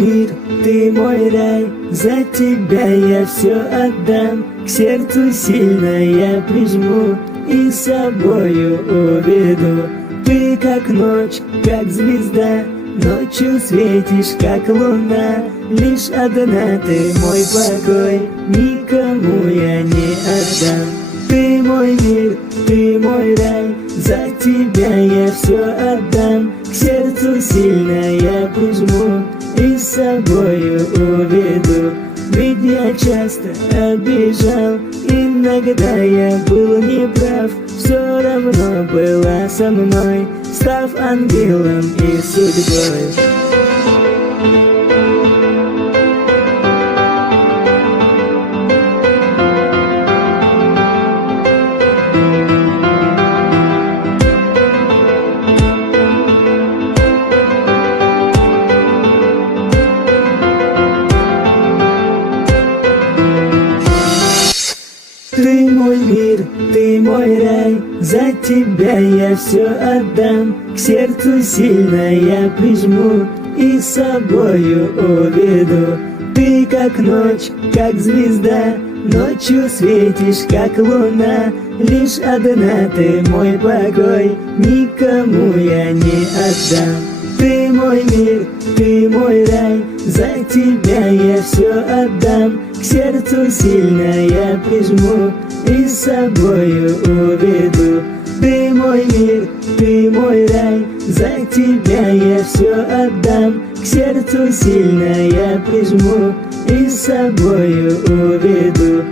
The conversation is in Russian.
мир, ты мой рай, за тебя я все отдам. К сердцу сильно я прижму и с собою уведу. Ты как ночь, как звезда, ночью светишь, как луна. Лишь одна ты мой покой, никому я не отдам. Ты мой мир, ты мой рай, за тебя я все отдам. К сердцу сильно я прижму и с собою уведу. Ведь я часто обижал, иногда я был неправ. Все равно была со мной, став ангелом и судьбой. Ты мой мир, ты мой рай, за тебя я все отдам. К сердцу сильно я прижму и с собою уведу. Ты как ночь, как звезда, ночью светишь, как луна. Лишь одна ты мой покой, никому я не отдам. Ты мой мир, ты мой рай, за тебя я все отдам. К сердцу сильно я прижму и с собою уведу. Ты мой мир, ты мой рай, за тебя я все отдам. К сердцу сильно я прижму и с собою уведу.